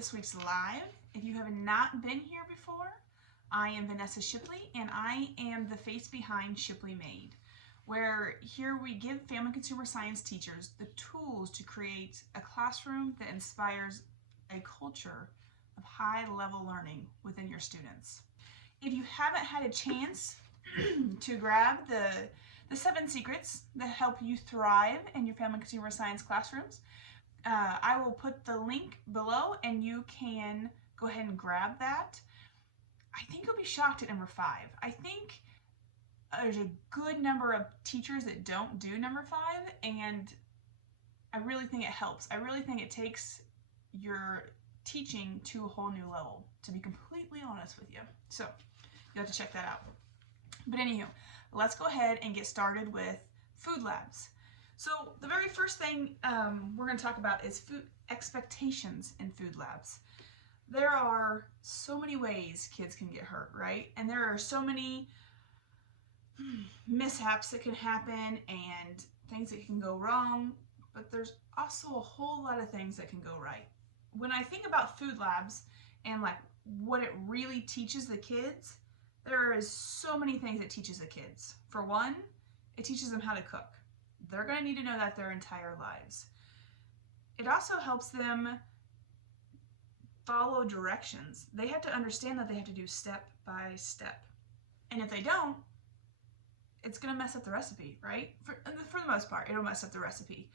this week's live. If you have not been here before, I am Vanessa Shipley, and I am the face behind Shipley Made, where here we give family consumer science teachers the tools to create a classroom that inspires a culture of high-level learning within your students. If you haven't had a chance to grab the 7 secrets that help you thrive in your family consumer science classrooms, I will put the link below and you can go ahead and grab that. I think you'll be shocked at number 5. I think there's a good number of teachers that don't do number 5, and I really think it helps. I really think it takes your teaching to a whole new level, to be completely honest with you. So you have to check that out. But anywho, let's go ahead and get started with food labs. So the very first thing we're going to talk about is food expectations in food labs. There are so many ways kids can get hurt, right? And there are so many mishaps that can happen and things that can go wrong, but there's also a whole lot of things that can go right. When I think about food labs and like what it really teaches the kids, there is so many things it teaches the kids. For one, it teaches them how to cook. They're going to need to know that their entire lives. It also helps them follow directions. They have to understand that they have to do step by step. And if they don't, it's going to mess up the recipe, right? For the most part, it'll mess up the recipe.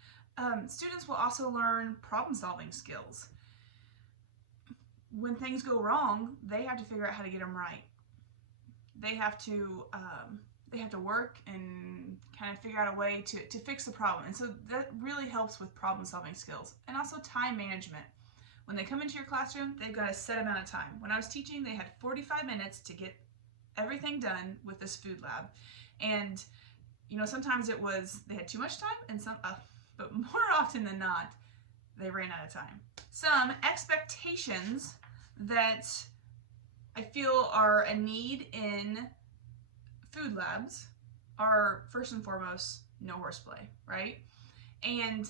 Students will also learn problem-solving skills. When things go wrong, they have to figure out how to get them right. They have to work and kind of figure out a way to fix the problem. And so that really helps with problem-solving skills. And also time management. When they come into your classroom, they've got a set amount of time. When I was teaching, they had 45 minutes to get everything done with this food lab. And you know, sometimes it was they had too much time, and but more often than not, they ran out of time. Some expectations that I feel are a need in food labs are, first and foremost, no horseplay, right? And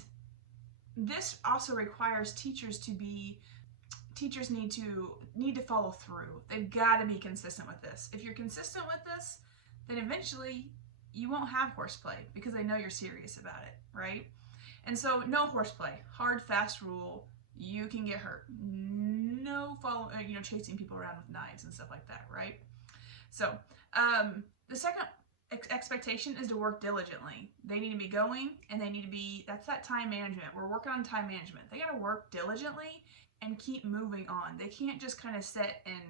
this also requires teachers need to follow through. They've got to be consistent with this. If you're consistent with this, then eventually you won't have horseplay because they know you're serious about it, right? And so no horseplay, hard, fast rule. You can get hurt. No chasing people around with knives and stuff like that, right? So the second expectation is to work diligently. They need to be going, and they need to be, that's that time management. We're working on time management. They got to work diligently and keep moving on. They can't just kind of sit and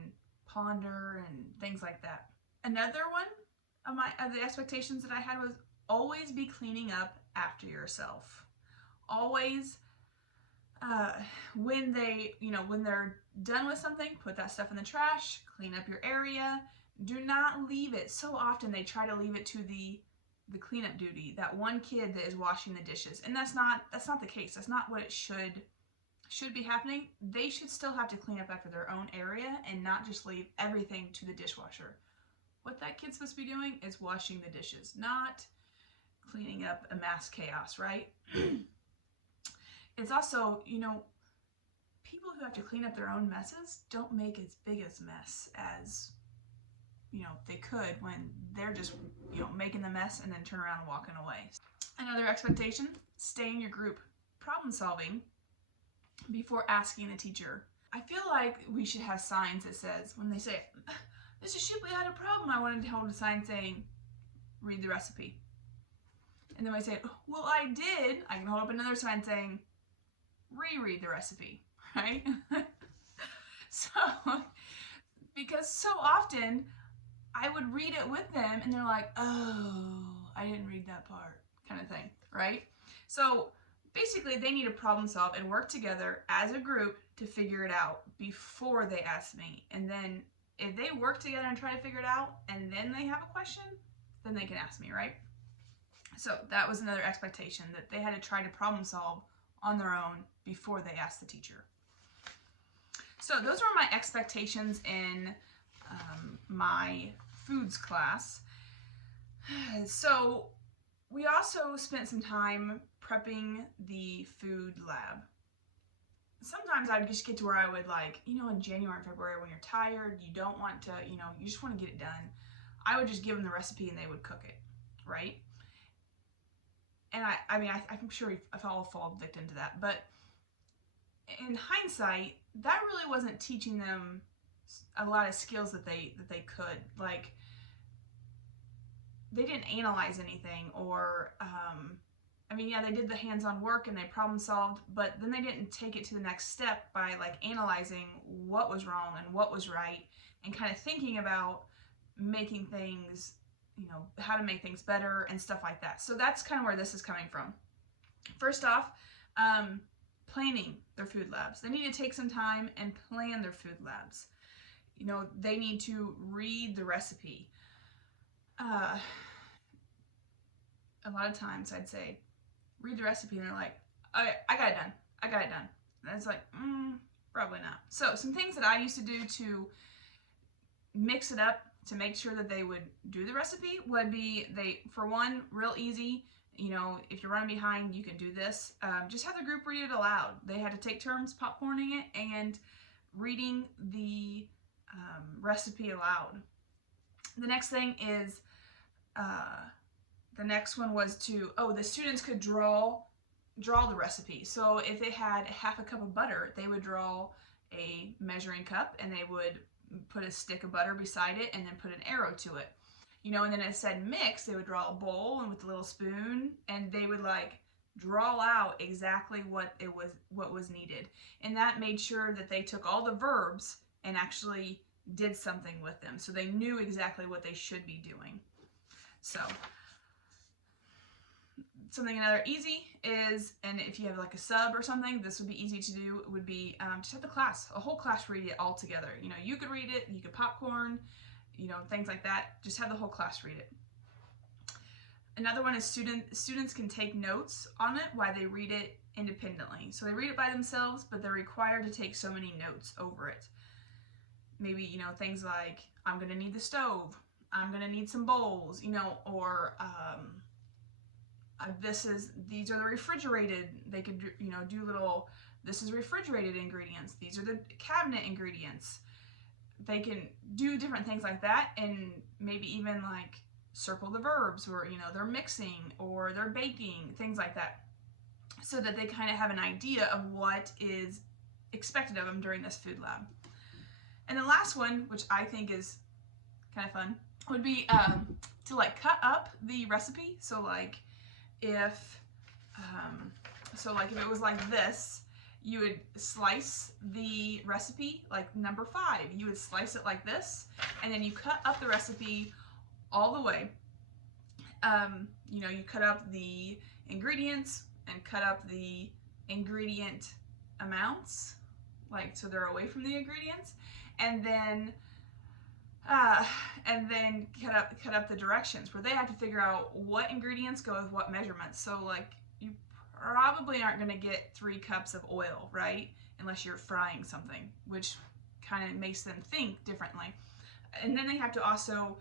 ponder and things like that. Another one of the expectations that I had was always be cleaning up after yourself. Always, when they're done with something, put that stuff in the trash, clean up your area. Do not leave it. So often they try to leave it to the cleanup duty, that one kid that is washing the dishes. And that's not the case. That's not what it should be happening. They should still have to clean up after their own area and not just leave everything to the dishwasher. What that kid's supposed to be doing is washing the dishes, not cleaning up a mass chaos, right? It's also, people who have to clean up their own messes don't make as big a mess as they could when they're just, making the mess and then turn around and walking away. Another expectation, stay in your group. Problem solving before asking the teacher. I feel like we should have signs that says, when they say, Mrs. Shipley had a problem, I wanted to hold a sign saying, read the recipe. And then when I say, well, I did, I can hold up another sign saying, reread the recipe, right? So, because so often, I would read it with them and they're like, oh, I didn't read that part, kind of thing, right? So basically they need to problem solve and work together as a group to figure it out before they ask me. And then if they work together and try to figure it out and then they have a question, then they can ask me, right? So that was another expectation, that they had to try to problem solve on their own before they asked the teacher. So those were my expectations in my foods class. So we also spent some time prepping the food lab. sometimes I'd just get to where I would like, you know, in January and February when you're tired, you don't want to, you know, you just want to get it done. I would just give them the recipe and they would cook it, right? And I mean, I'm sure I've all fall victim to that, but in hindsight, that really wasn't teaching them a lot of skills that they could. Like, they didn't analyze anything, or I mean, yeah, they did the hands-on work and they problem solved, but then they didn't take it to the next step by like analyzing what was wrong and what was right, and kind of thinking about making things, you know, how to make things better and stuff like that. So that's kind of where this is coming from. First off, planning their food labs. They need to take some time and plan their food labs. You know, they need to read the recipe. A lot of times I'd say, read the recipe, and they're like, I got it done. I got it done. And it's like, probably not. So some things that I used to do to mix it up to make sure that they would do the recipe would be, for one, real easy. You know, if you're running behind, you can do this. Just have the group read it aloud. They had to take turns popcorning it and reading the recipe aloud. The next thing is, the next one was to, the students could draw the recipe. So if they had half a cup of butter, they would draw a measuring cup and they would put a stick of butter beside it and then put an arrow to it. You know, and then it said mix, they would draw a bowl and with a little spoon, and they would like draw out exactly what was needed. And that made sure that they took all the verbs and actually did something with them. So they knew exactly what they should be doing. So something another easy is, and if you have like a sub or something, this would be easy to do, would be just have a whole class read it all together. You know, you could read it, you could popcorn, you know, things like that. Just have the whole class read it. Another one is students can take notes on it while they read it independently. So they read it by themselves, but they're required to take so many notes over it. Maybe, you know, things like, I'm gonna need the stove, I'm gonna need some bowls, you know, or these are the refrigerated, they could, you know, do little, this is refrigerated ingredients, these are the cabinet ingredients. They can do different things like that, and maybe even like circle the verbs, or, you know, they're mixing or they're baking, things like that, so that they kind of have an idea of what is expected of them during this food lab. And the last one, which I think is kind of fun, would be to like cut up the recipe. So like if it was like this, you would slice the recipe, like number 5, you would slice it like this, and then you cut up the recipe all the way. You know, you cut up the ingredients and cut up the ingredient amounts, like so they're away from the ingredients, and then cut up the directions where they have to figure out what ingredients go with what measurements. So like, you probably aren't going to get 3 cups of oil, right? Unless you're frying something, which kind of makes them think differently. And then they have to also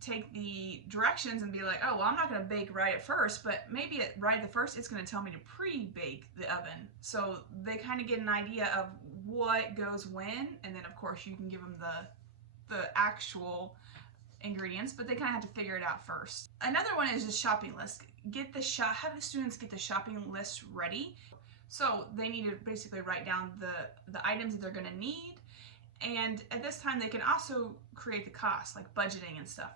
take the directions and be like, oh, well, I'm not going to bake right at first, but maybe right at the first, it's going to tell me to pre-bake the oven. So they kind of get an idea of what goes when, and then of course you can give them the actual ingredients, but they kind of have to figure it out first. Another one is just shopping list. Have the students get the shopping list ready. So they need to basically write down the items that they're going to need, and at this time they can also create the cost, like budgeting and stuff.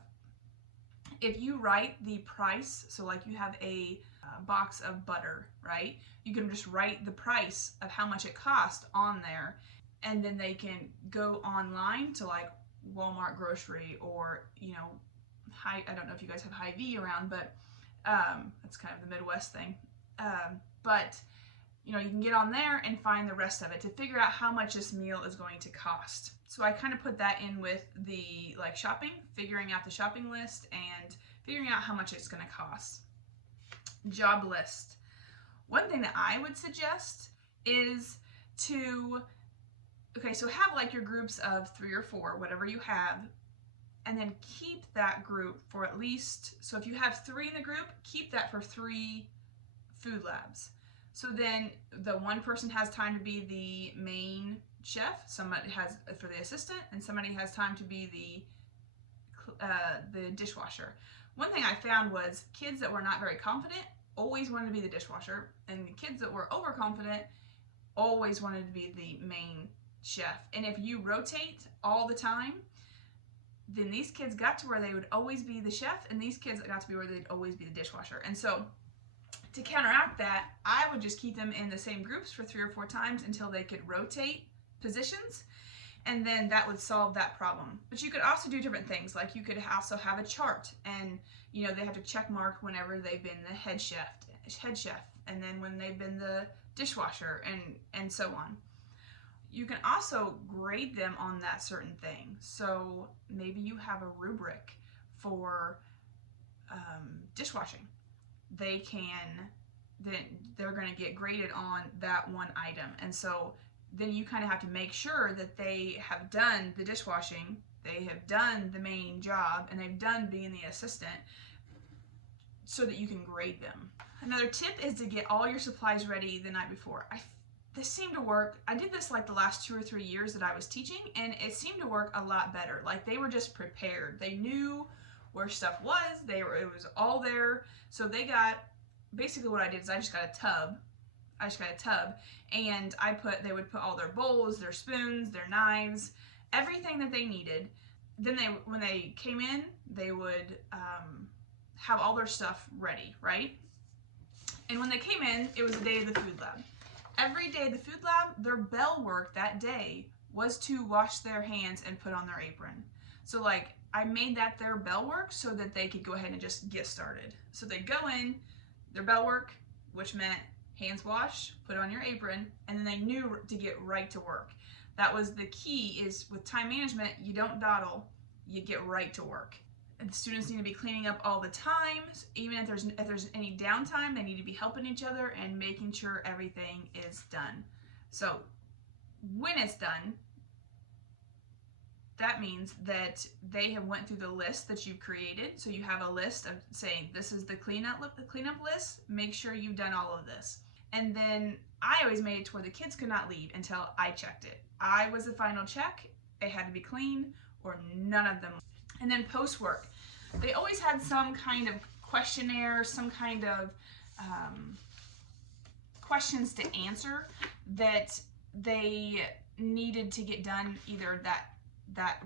If you write the price, so like you have a box of butter, right? You can just write the price of how much it cost on there, and then they can go online to like Walmart grocery, or, you know, I don't know if you guys have Hy-Vee around, but that's kind of the Midwest thing. But, you know, you can get on there and find the rest of it to figure out how much this meal is going to cost. So I kind of put that in with the like shopping, figuring out the shopping list and figuring out how much it's going to cost. Job list. One thing that I would suggest is to, so have like your groups of 3 or 4, whatever you have, and then keep that group for at least, so if you have 3 in the group, keep that for 3 food labs. So then the one person has time to be the main chef, somebody has for the assistant, and somebody has time to be the dishwasher. One thing I found was kids that were not very confident always wanted to be the dishwasher, and the kids that were overconfident always wanted to be the main chef. And if you rotate all the time, then these kids got to where they would always be the chef, and these kids got to be where they'd always be the dishwasher. And so to counteract that, I would just keep them in the same groups for 3 or 4 times until they could rotate positions, and then that would solve that problem. But you could also do different things, like you could also have a chart, and you know, they have to check mark whenever they've been the head chef, and then when they've been the dishwasher, and so on. You can also grade them on that certain thing. So maybe you have a rubric for dishwashing. They're going to get graded on that one item. And so then you kind of have to make sure that they have done the dishwashing, they have done the main job, and they've done being the assistant, so that you can grade them. Another tip is to get all your supplies ready the night before. This seemed to work. I did this like the last 2 or 3 years that I was teaching, and it seemed to work a lot better. Like they were just prepared. They knew where stuff was. It was all there. So they got, basically what I did is I just got a tub. And they would put all their bowls, their spoons, their knives, everything that they needed. Then when they came in, they would have all their stuff ready, right? And when they came in, it was the day of the food lab. Every day of the food lab, their bell work that day was to wash their hands and put on their apron. So like I made that their bell work so that they could go ahead and just get started. So they'd go in, their bell work, which meant hands wash, put on your apron, and then they knew to get right to work. That was the key, is with time management, you don't dawdle, you get right to work. And the students need to be cleaning up all the time. Even if there's any downtime, they need to be helping each other and making sure everything is done. So when it's done, that means that they have went through the list that you've created. So you have a list of saying, this is the cleanup list, make sure you've done all of this. And then I always made it to where the kids could not leave until I checked it. I was the final check. It had to be clean or none of them. And then post work, they always had some kind of questionnaire, some kind of questions to answer that they needed to get done, either that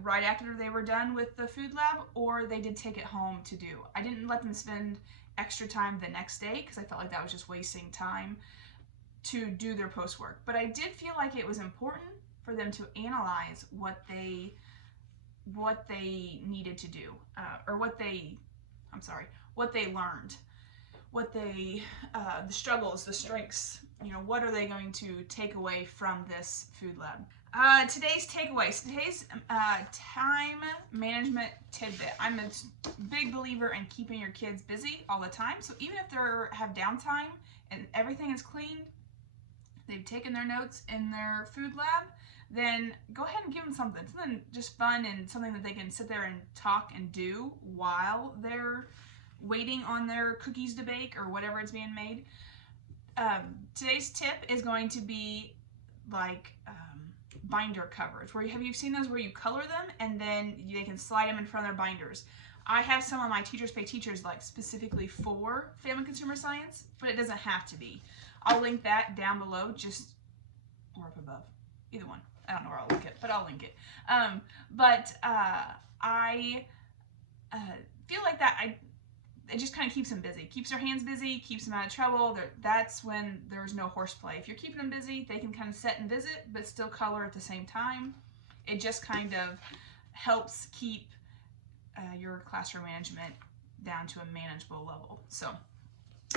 right after they were done with the food lab, or they did take it home to do. I didn't let them spend extra time the next day because I felt like that was just wasting time to do their post work. But I did feel like it was important for them to analyze what they needed to do, or what they learned, the struggles, the strengths, what are they going to take away from this food lab. Today's takeaways, today's time management tidbit. I'm a big believer in keeping your kids busy all the time. So even if they have downtime and everything is cleaned, they've taken their notes in their food lab, then go ahead and give them something just fun and something that they can sit there and talk and do while they're waiting on their cookies to bake or whatever is being made. Today's tip is going to be like binder covers. Have you seen those where you color them and then they can slide them in front of their binders? I have some of my Teachers Pay Teachers like specifically for Family Consumer Science, but it doesn't have to be. I'll link that down below, or up above, either one. I don't know where I'll link it, but I'll link it. I feel like that it just kind of keeps them busy, keeps their hands busy, keeps them out of trouble. That's when there's no horseplay. If you're keeping them busy, they can kind of sit and visit, but still color at the same time. It just kind of helps keep your classroom management down to a manageable level. So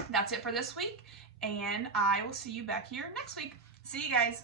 that's it for this week, and I will see you back here next week. See you guys.